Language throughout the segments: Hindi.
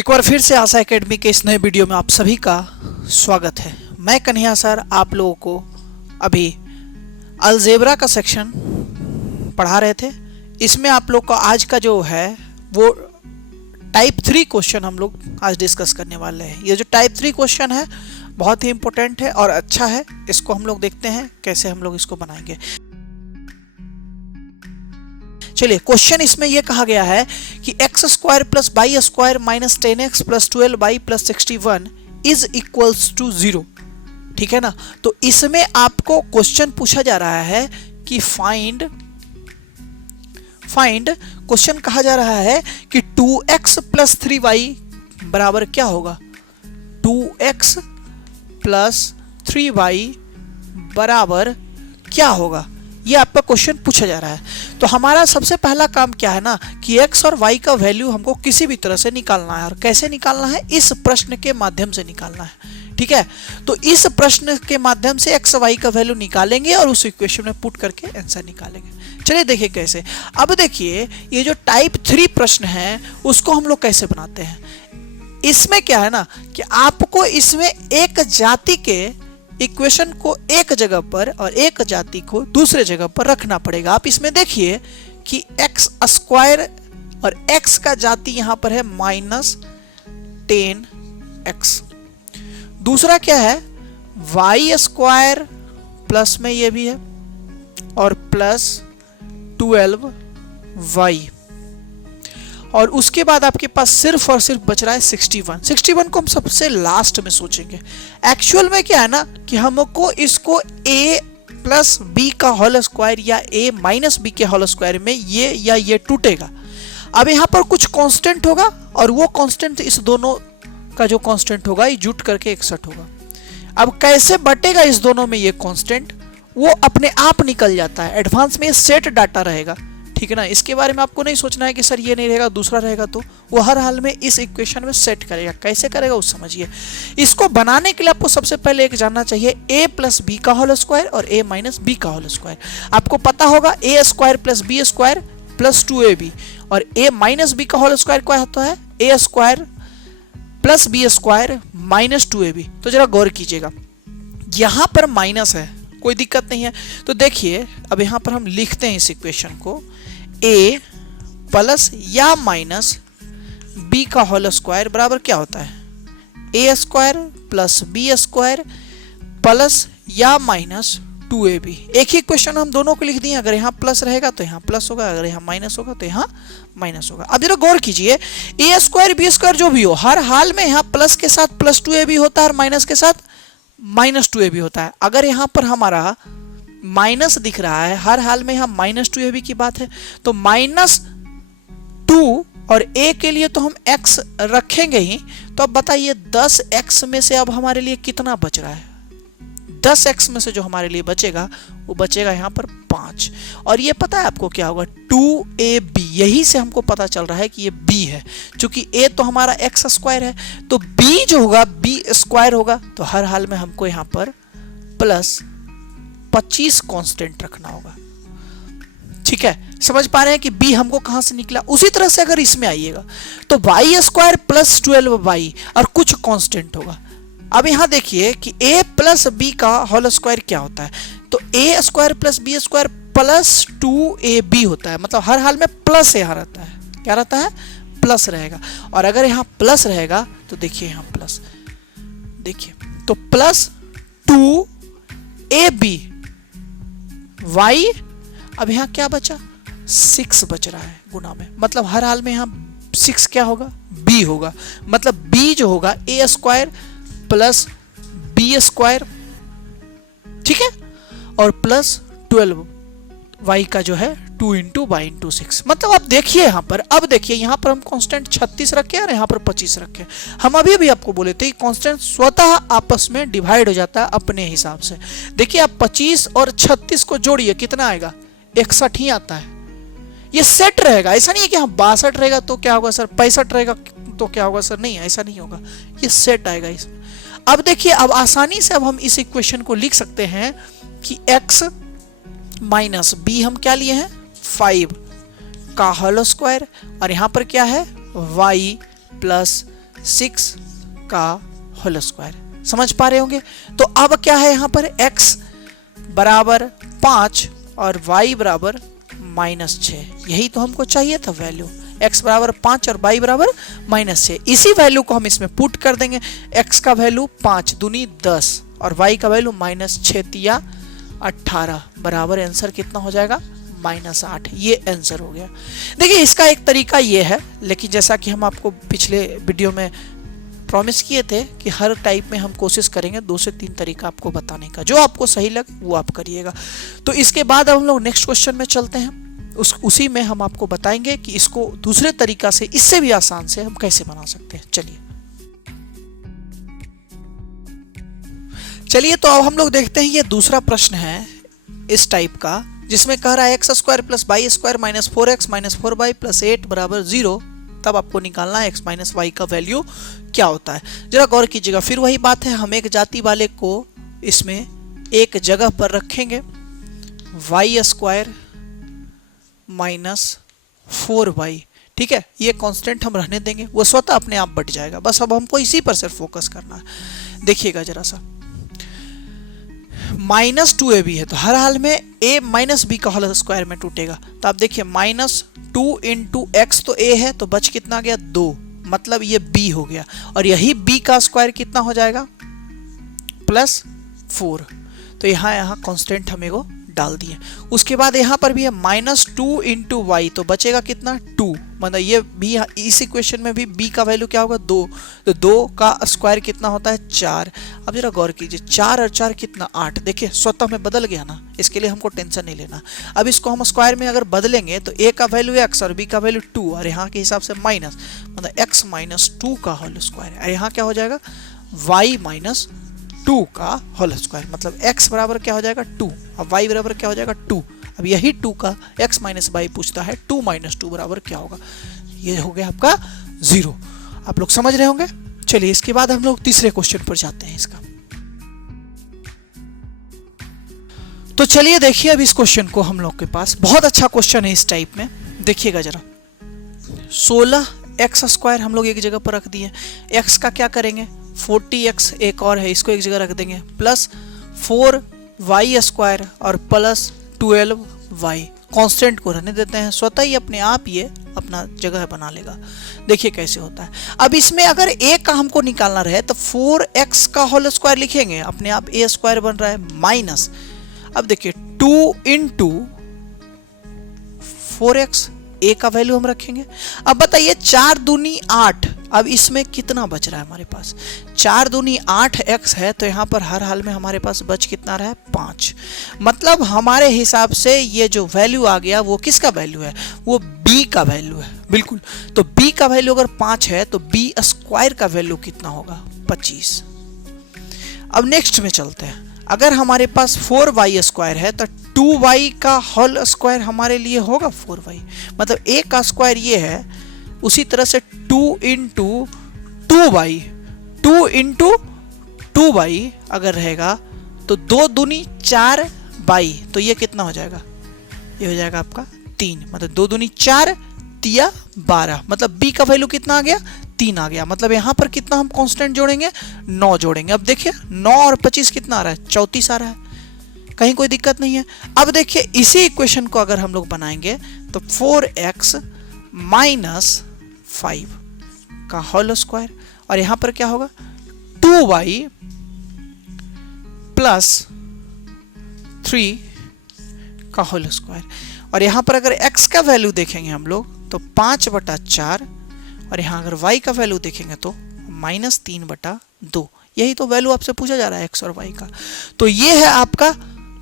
एक बार फिर से आशा एकेडमी के इस नए वीडियो में आप सभी का स्वागत है। मैं कन्हैया सर आप लोगों को अभी अलजेब्रा का सेक्शन पढ़ा रहे थे। इसमें आप लोग का आज का जो है वो टाइप 3 क्वेश्चन हम लोग आज डिस्कस करने वाले हैं। ये जो टाइप 3 क्वेश्चन है बहुत ही इंपॉर्टेंट है और अच्छा है। इसको हम लोग देखते हैं कैसे हम लोग इसको बनाएंगे। चलिए, क्वेश्चन इसमें यह कहा गया है कि x square plus y square minus 10x plus 12y plus 61 is equals to 0। ठीक है ना। तो इसमें आपको क्वेश्चन पूछा जा रहा है कि फाइंड क्वेश्चन कहा जा रहा है कि 2x प्लस 3y बराबर क्या होगा। 2x प्लस 3y बराबर क्या होगा, ये आपका क्वेश्चन पूछा जा रहा है। तो हमारा सबसे पहला काम क्या है ना कि x और y का वैल्यू हमको किसी भी तरह से निकालना है। और कैसे निकालना है, इस प्रश्न के माध्यम से निकालना है। ठीक है, तो इस प्रश्न के माध्यम से x y का वैल्यू निकालेंगे और उस इक्वेशन में पुट करके आंसर निकालेंगे। चलिए देखिए कैसे। अब देखिए ये जो टाइप 3 प्रश्न है उसको हम लोग कैसे बनाते हैं। इसमें क्या है ना कि आपको इसमें एक जाति के इक्वेशन को एक जगह पर और एक जाति को दूसरे जगह पर रखना पड़ेगा। आप इसमें देखिए कि x स्क्वायर और x का जाति यहां पर है -10x। दूसरा क्या है, y स्क्वायर प्लस में ये भी है और प्लस 12y। और उसके बाद आपके पास सिर्फ और सिर्फ बच रहा है 61 को हम सबसे लास्ट में सोचेंगे। एक्चुअल में क्या है ना कि हमको इसको a प्लस बी का होल स्क्वायर या a माइनस बी के होल स्क्वायर में ये या ये टूटेगा। अब यहाँ पर कुछ कांस्टेंट होगा और वो कांस्टेंट इस दोनों का जो कांस्टेंट होगा ये जुट करके 61 होगा। अब कैसे बटेगा इस दोनों में ये कांस्टेंट, वो अपने आप निकल जाता है। एडवांस में सेट डाटा रहेगा। ठीक है ना, इसके बारे में आपको नहीं सोचना है कि सर ये नहीं रहेगा दूसरा रहेगा। तो वो हर हाल में इस इक्वेशन में सेट करेगा। कैसे करेगा उस समझिए। इसको बनाने के लिए आपको सबसे पहले एक जानना चाहिए a प्लस बी का होल स्क्वायर और a माइनस बी का होल स्क्वायर। आपको पता होगा a square plus b square plus 2ab और a माइनस बी का होल स्क्वायर क्या होता है, a square plus b square minus 2ab। तो जरा गौर कीजिएगा, यहां पर माइनस है, कोई दिक्कत नहीं है। तो देखिए अब यहां पर हम लिखते हैं इस इक्वेशन को a प्लस या माइनस b का होल स्क्वायर बराबर क्या होता है, a square plus b square plus या माइनस 2ab। एक ही क्वेश्चन हम दोनों को लिख दिए। अगर यहाँ प्लस रहेगा तो यहाँ प्लस होगा, अगर यहाँ माइनस होगा तो यहाँ माइनस होगा। अब जरा गौर कीजिए, a स्क्वायर बी स्क्वायर जो भी हो हर हाल में यहाँ प्लस के साथ प्लस 2ab होता है और माइनस के साथ माइनस 2ab होता है। अगर यहाँ पर हमारा माइनस दिख रहा है हर हाल में यहाँ माइनस 2ab की बात है, तो -2 और a के लिए तो हम x रखेंगे ही। तो अब बताइए 10x में से अब हमारे लिए कितना बच रहा है। 10x में से जो हमारे लिए बचेगा वो बचेगा यहाँ पर 5। और ये पता है आपको क्या होगा, 2ab। यही से हमको पता चल रहा है कि ये b है। चूंकि a तो हमारा x स्क्वायर है तो b जो होगा b स्क्वायर होगा। तो हर हाल में हमको यहाँ पर प्लस 25 कांस्टेंट रखना होगा। ठीक है, समझ पा रहे हैं कि b हमको कहां से निकला। उसी तरह से अगर इसमें आइएगा तो y स्क्वायर प्लस 12y और कुछ कांस्टेंट होगा। अब यहां देखिए कि a प्लस बी का होल स्क्वायर क्या होता है, तो a square plus b square plus 2ab होता है। मतलब हर हाल में प्लस यहां रहता है। क्या रहता है, प्लस रहेगा। और अगर यहां प्लस रहेगा तो देखिए यहां प्लस, देखिए तो प्लस 2ab y। अब यहां क्या बचा, 6 बच रहा है गुना में। मतलब हर हाल में यहां 6 क्या होगा, b होगा। मतलब b जो होगा a square plus b square, ठीक है, और प्लस 12y का जो है 2 इंटू बाई इंटू 6। मतलब आप देखिए यहाँ पर, अब देखिए यहाँ पर हम कांस्टेंट 36 रखे और यहाँ पर 25 रखे। हम अभी भी आपको बोले थे कि कांस्टेंट स्वतः आपस में डिवाइड हो जाता है अपने हिसाब से। देखिए आप 25 और 36 को जोड़िए, कितना आएगा, 61 ही आता है। ये सेट रहेगा, ऐसा नहीं है कि हाँ 62 रहेगा तो क्या होगा सर, 65 रहेगा तो क्या होगा सर, नहीं ऐसा नहीं होगा, ये सेट आएगा इसमें। अब देखिए अब आसानी से अब हम इस इक्वेशन को लिख सकते हैं कि x माइनस बी हम क्या लिए हैं, 5 का होल स्क्वायर और यहां पर क्या है y प्लस 6 का होल स्क्वायर। समझ पा रहे होंगे। तो अब क्या है यहाँ पर x बराबर 5 और y बराबर -6, यही तो हमको चाहिए था वैल्यू। x बराबर 5 और y बराबर -6, इसी वैल्यू को हम इसमें पुट कर देंगे। x का वैल्यू 5 दूनी 10 और y का वैल्यू -6 तिया 18 बराबर आंसर कितना हो जाएगा -8। ये आंसर हो गया। देखिए इसका एक तरीका ये है, लेकिन जैसा कि हम आपको पिछले वीडियो में प्रॉमिस किए थे कि हर टाइप में हम कोशिश करेंगे 2 से 3 तरीका आपको बताने का, जो आपको सही लगे वो आप करिएगा। तो इसके बाद अब हम लोग नेक्स्ट क्वेश्चन में चलते हैं। उसी में हम आपको बताएंगे कि इसको दूसरे तरीका से, इससे भी आसान से हम कैसे बना सकते हैं। चलिए तो अब हम लोग देखते हैं, ये दूसरा प्रश्न है इस टाइप का, जिसमें कह रहा है x² + y² - 4x - 4y + 8 बराबर 0। तब आपको निकालना है x - y का वैल्यू क्या होता है। जरा गौर कीजिएगा, फिर वही बात है, हम एक जाति वाले को इसमें एक जगह पर रखेंगे, y² - 4y। ठीक है, ये कांस्टेंट हम रहने देंगे, वो स्वतः अपने आप बढ़ जाएगा। बस अब हमको इसी पर सिर्फ फोकस करना है। देखिएगा जरा सा, -2ab है तो हर हाल में a - b का होल स्क्वायर में टूटेगा। तो आप देखिए -2 × x तो a है, तो बच कितना गया 2, मतलब ये b हो गया। और यही b का स्क्वायर कितना हो जाएगा +4। तो यहाँ कांस्टेंट हमें को डाल दिए। उसके बाद यहाँ पर भी है -2 × y, तो बचेगा कितना 2, मतलब ये भी इस इक्वेशन में भी b का वैल्यू क्या होगा 2, तो 2 का स्क्वायर कितना होता है 4। अब जरा गौर कीजिए, 4 और 4 कितना 8, देखिए स्वतः में बदल गया ना, इसके लिए हमको टेंशन नहीं लेना। अब इसको हम स्क्वायर में अगर बदलेंगे तो a का वैल्यू x और b का वैल्यू 2 और यहाँ के हिसाब से माइनस, मतलब x - 2 का होल स्क्वायर। और यहाँ क्या हो जाएगा y - 2 का होल स्क्वायर, मतलब x बराबर क्या हो जाएगा 2 और y बराबर क्या हो जाएगा 2। अब यही 2 का x - y पूछता है, 2 - 2 बराबर क्या होगा, ये हो गया आपका 0। आप लोग समझ रहे होंगे। चलिए इसके बाद हम लोग तीसरे क्वेश्चन पर जाते हैं इसका। तो चलिए देखिए, अब इस क्वेश्चन को हम लोग के पास बहुत अच्छा क्वेश्चन है इस टाइप में। देखिएगा जरा, 16x² हम लोग एक जगह पर रख दिए, x का क्या करेंगे 40x एक और है, इसको एक जगह रख देंगे, +4y² और +12y। कांस्टेंट को रहने देते हैं, स्वतः ही अपने आप ये अपना जगह बना लेगा। देखिए कैसे होता है। अब इसमें अगर a का हमको निकालना रहे तो 4x का होल स्क्वायर लिखेंगे, अपने आप a² बन रहा है माइनस। अब देखिए 2 × 4x, a का वैल्यू हम रखेंगे। अब बताइए 4 दूनी 8, अब इसमें कितना बच रहा है हमारे पास, 4 दूनी 8x है, तो यहाँ पर हर हाल में हमारे पास बच कितना रहा है 5। मतलब हमारे हिसाब से ये जो वैल्यू आ गया वो किसका वैल्यू है, वो b का वैल्यू है। बिल्कुल, तो b का वैल्यू अगर 5 है तो b² का वैल्यू कितना होगा 25। अब नेक्स्ट में चलते हैं। अगर हमारे पास 4y² है तो 2y का होल स्क्वायर हमारे लिए होगा 4y, मतलब a का स्क्वायर ये है। उसी तरह से 2 × 2y, 2 × 2y अगर रहेगा तो 2 दूनी 4y, तो ये कितना हो जाएगा, ये हो जाएगा आपका 3, मतलब 2 दूनी 4 तिया 12, मतलब b का वैल्यू कितना आ गया 3 आ गया। मतलब यहाँ पर कितना हम कांस्टेंट जोड़ेंगे 9 जोड़ेंगे। अब देखिए 9 और 25 कितना आ रहा है 34 आ रहा है, कहीं कोई दिक्कत नहीं है। अब देखिए इसी इक्वेशन को अगर हम लोग बनाएंगे तो 4x - 5 का होल स्क्वायर, और यहाँ पर क्या होगा 2y + 3 का होल स्क्वायर। और यहाँ पर अगर x का वैल्यू देखेंगे हम लोग तो 5/4, और यहाँ अगर y का वैल्यू देखेंगे तो -3/2। यही तो वैल्यू आपसे पूछा जा रहा है x और y का। तो ये है आपका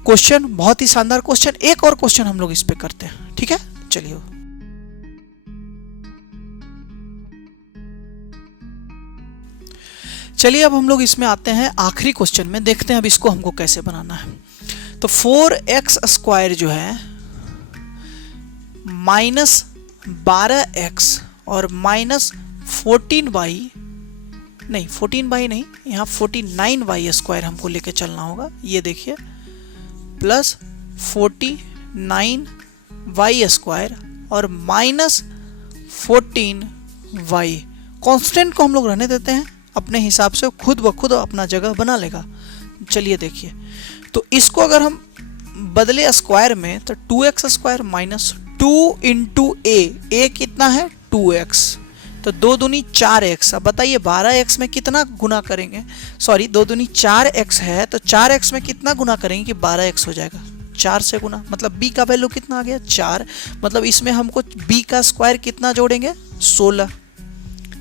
क्वेश्चन, बहुत ही शानदार क्वेश्चन। एक और क्वेश्चन हम लोग इस पे करते हैं, ठीक है। चलिए अब हम लोग इसमें आते हैं आखिरी क्वेश्चन में, देखते हैं अब इसको हमको कैसे बनाना है। तो 4x² जो है -12x और -14y नहीं, 14y नहीं, यहाँ 49y² हमको लेके चलना होगा। ये देखिए +49y² और -14y कांस्टेंट को हम लोग रहने देते हैं, अपने हिसाब से खुद ब खुद अपना जगह बना लेगा। चलिए देखिए, तो इसको अगर हम बदले स्क्वायर में तो 2x स्क्वायर माइनस 2 इंटू ए कितना है 2x, तो 2 दूनी 4x। अब बताइए 12x में कितना गुना करेंगे, सॉरी 2 दूनी 4x है, तो 4x में कितना गुना करेंगे कि 12x हो जाएगा, 4 से गुना, मतलब b का वैल्यू कितना आ गया 4, मतलब इसमें हमको b का स्क्वायर कितना जोड़ेंगे 16।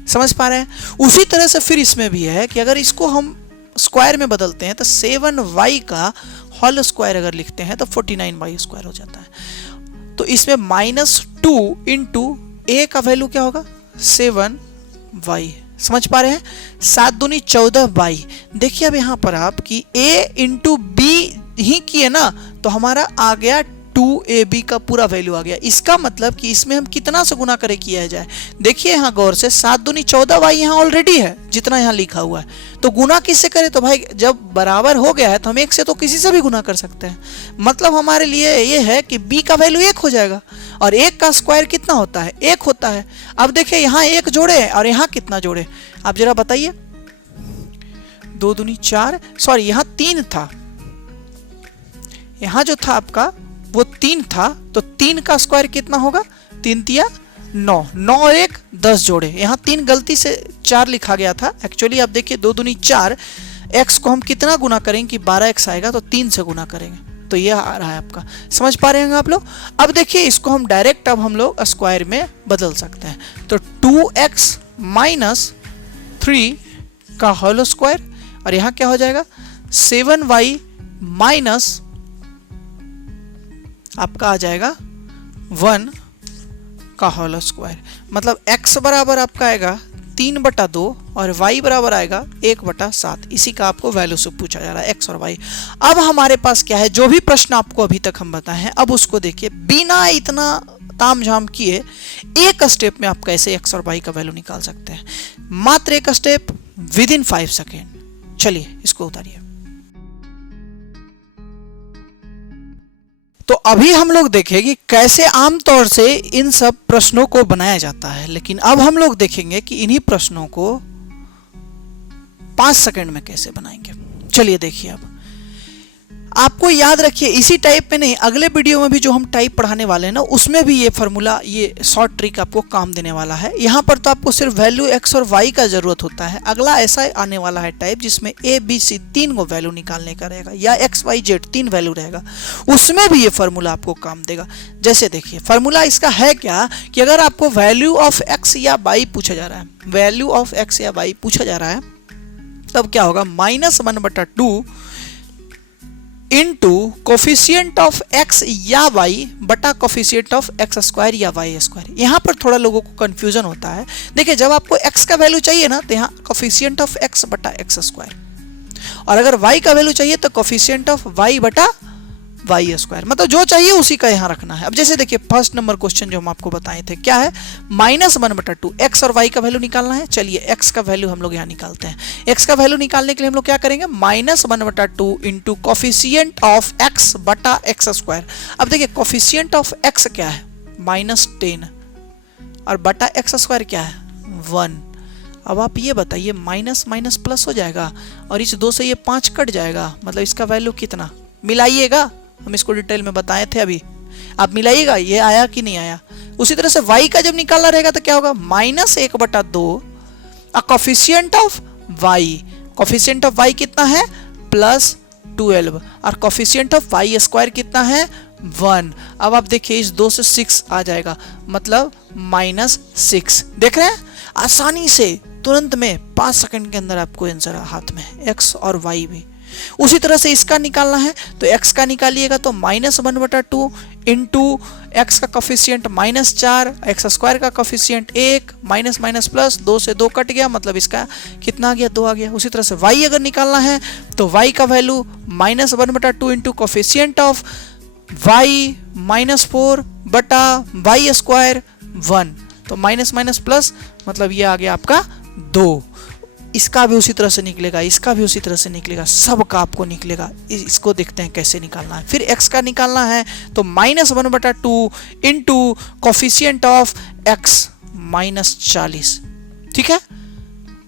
समझ पा रहे हैं? उसी तरह से फिर इसमें भी है कि अगर इसको हम स्क्वायर में बदलते हैं तो 7y का होल स्क्वायर अगर लिखते हैं तो 49y स्क्वायर हो जाता है। तो इसमें -2 इंटू ए का वैल्यू क्या होगा 7y। समझ पा रहे हैं? 7 दूनी 14y। देखिए अब यहाँ पर आप कि a इंटू बी ही किए ना, तो हमारा आ गया 2ab का पूरा वैल्यू आ गया। इसका मतलब कि इसमें हम कितना से गुना करे किया जाए, देखिए यहाँ गौर से 7 दूनी 14y यहाँ ऑलरेडी है जितना यहाँ लिखा हुआ है, तो गुना किससे करें, तो भाई जब बराबर हो गया है तो हम एक से तो किसी से भी गुना कर सकते हैं। मतलब हमारे लिए ये है कि b का वैल्यू 1 हो जाएगा, और 1 का स्क्वायर कितना होता है 1 होता है। अब देखिए यहाँ 1 जोड़े और यहाँ कितना जोड़े, आप जरा बताइए। 2 दूनी 4, सॉरी यहाँ 3 था, यहाँ जो था आपका वो 3 था, तो 3 का स्क्वायर कितना होगा 3 तिया 9, 9 और 1 10 जोड़े, यहाँ 3 गलती से 4 लिखा गया था। एक्चुअली आप देखिए 2 दूनी 4, x को हम कितना गुना करेंगे कि 12x आएगा, तो 3 से गुना करेंगे, तो ये आ रहा है आपका। समझ पा रहे हैं आप लोग? अब देखिए इसको हम डायरेक्ट अब हम लोग स्क्वायर में बदल सकते हैं, तो 2x माइनस 3 का होल स्क्वायर, और यहाँ क्या हो जाएगा 7y माइनस आपका आ जाएगा 1 का होल स्क्वायर। मतलब x बराबर आपका आएगा 3/2 और y बराबर आएगा 1/7। इसी का आपको वैल्यू से पूछा जा रहा है x और y। अब हमारे पास क्या है, जो भी प्रश्न आपको अभी तक हम बताए हैं, अब उसको देखिए बिना इतना तामझाम किए एक स्टेप में आप कैसे x और y का वैल्यू निकाल सकते हैं। मात्र एक स्टेप विदिन 5 सेकेंड। चलिए इसको उतारिए। तो अभी हम लोग देखें कि कैसे आमतौर से इन सब प्रश्नों को बनाया जाता है, लेकिन अब हम लोग देखेंगे कि इन्हीं प्रश्नों को 5 सेकंड में कैसे बनाएंगे। चलिए देखिए, अब आपको याद रखिए इसी टाइप में नहीं, अगले वीडियो में भी जो हम टाइप पढ़ाने वाले हैं ना, उसमें भी ये फार्मूला, ये शॉर्ट ट्रिक आपको काम देने वाला है। यहाँ पर तो आपको सिर्फ वैल्यू x और y का जरूरत होता है। अगला ऐसा आने वाला है टाइप जिसमें a b c 3 को वैल्यू निकालने का रहेगा, या x y z 3 वैल्यू रहेगा, उसमें भी ये फार्मूला आपको काम देगा। जैसे देखिए फार्मूला इसका है क्या कि अगर आपको वैल्यू ऑफ x या y पूछा जा रहा है, वैल्यू ऑफ x या y पूछा जा रहा है, तब क्या होगा -1/2 इंटू कोफिशियंट ऑफ x या y बटा कोफिशियंट ऑफ x स्क्वायर या y स्क्वायर। यहाँ पर थोड़ा लोगों को कंफ्यूजन होता है। देखिए जब आपको x का वैल्यू चाहिए ना, तो यहाँ कोफिशियंट ऑफ x बटा x स्क्वायर, और अगर y का वैल्यू चाहिए तो कोफिशियंट ऑफ y बटा y स्क्वायर, मतलब जो चाहिए उसी का यहाँ रखना है। अब जैसे देखिए फर्स्ट नंबर क्वेश्चन जो हम आपको बताए थे क्या है, -1/2 x और y का वैल्यू निकालना है। चलिए x का वैल्यू हम लोग यहाँ निकालते हैं। x का वैल्यू निकालने के लिए हम लोग क्या करेंगे, -1/2 इंटू कोफिशियंट ऑफ x बटा x स्क्वायर। अब देखिए कोफिशियंट ऑफ x क्या है -10 और बटा x स्क्वायर क्या है 1। अब आप ये बताइए माइनस माइनस प्लस हो जाएगा और इस 2 से ये 5 कट जाएगा, मतलब इसका वैल्यू कितना, मिलाइएगा, हम इसको डिटेल में बताए थे अभी, आप मिलाइएगा ये आया कि नहीं आया। उसी तरह से y का जब निकालना रहेगा तो क्या होगा -1/2 coefficient of y, coefficient of y कितना है +12 और कोफिशिएंट ऑफ y स्क्वायर कितना है 1। अब आप देखिए इस 2 से 6 आ जाएगा, मतलब -6। देख रहे हैं आसानी से तुरंत में 5 सेकंड के अंदर आपको आंसर हाथ में x और y भी। उसी तरह से इसका निकालना है तो x का निकालिएगा तो -1/2 इंटू x का कोफिशिएंट -4, x स्क्वायर का कोफिशिएंट 1, माइनस माइनस प्लस, 2 से 2 कट गया, मतलब इसका कितना आ गया 2 आ गया। उसी तरह से y अगर निकालना है तो y का value -1/2 into coefficient of y -4 बटा y स्क्वायर 1, तो माइनस माइनस प्लस, मतलब ये आ गया आपका 2। इसका भी उसी तरह से निकलेगा, इसका भी उसी तरह से निकलेगा, सब का आपको निकलेगा। इसको देखते हैं कैसे निकालना है। फिर x का निकालना है तो -1/2 इंटू कोफिशिएंट ऑफ x -40। ठीक है,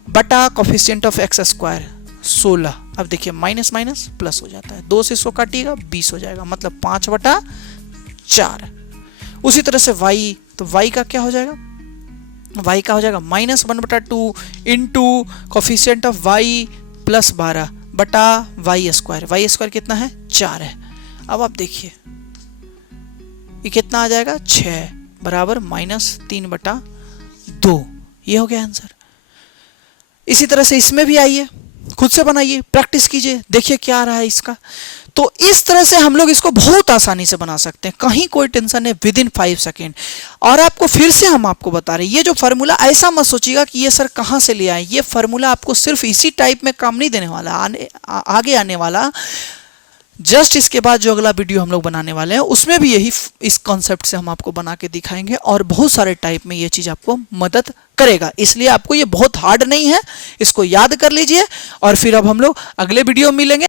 बटा कोफिशिएंट ऑफ एक्स स्क्वायर 16। अब देखिए माइनस माइनस प्लस हो जाता है, 2 से 100 काटिएगा 20 हो जाएगा, मतलब 5/4। उसी तरह से y, तो y का क्या हो जाएगा, y का हो जाएगा -1/2 into coefficient of y plus 12 बटा वाई स्क्वायर कितना है 4 है। अब आप देखिए ये कितना आ जाएगा 6 बराबर -3/2। ये हो गया आंसर। इसी तरह से इसमें भी आइए, खुद से बनाइए, प्रैक्टिस कीजिए, देखिए क्या आ रहा है इसका। तो इस तरह से हम लोग इसको बहुत आसानी से बना सकते हैं, कहीं कोई टेंशन नहीं, विद इन 5 सेकेंड। और आपको फिर से हम आपको बता रहे हैं, ये जो फार्मूला ऐसा मत सोचिएगा कि ये सर कहाँ से ले आए, ये फार्मूला आपको सिर्फ इसी टाइप में काम नहीं देने वाला, आगे आने वाला जस्ट इसके बाद जो अगला वीडियो हम लोग बनाने वाले हैं उसमें भी यही इस कॉन्सेप्ट से हम आपको बना के दिखाएंगे, और बहुत सारे टाइप में ये चीज़ आपको मदद करेगा। इसलिए आपको ये बहुत हार्ड नहीं है, इसको याद कर लीजिए। और फिर अब हम लोग अगले वीडियो में मिलेंगे।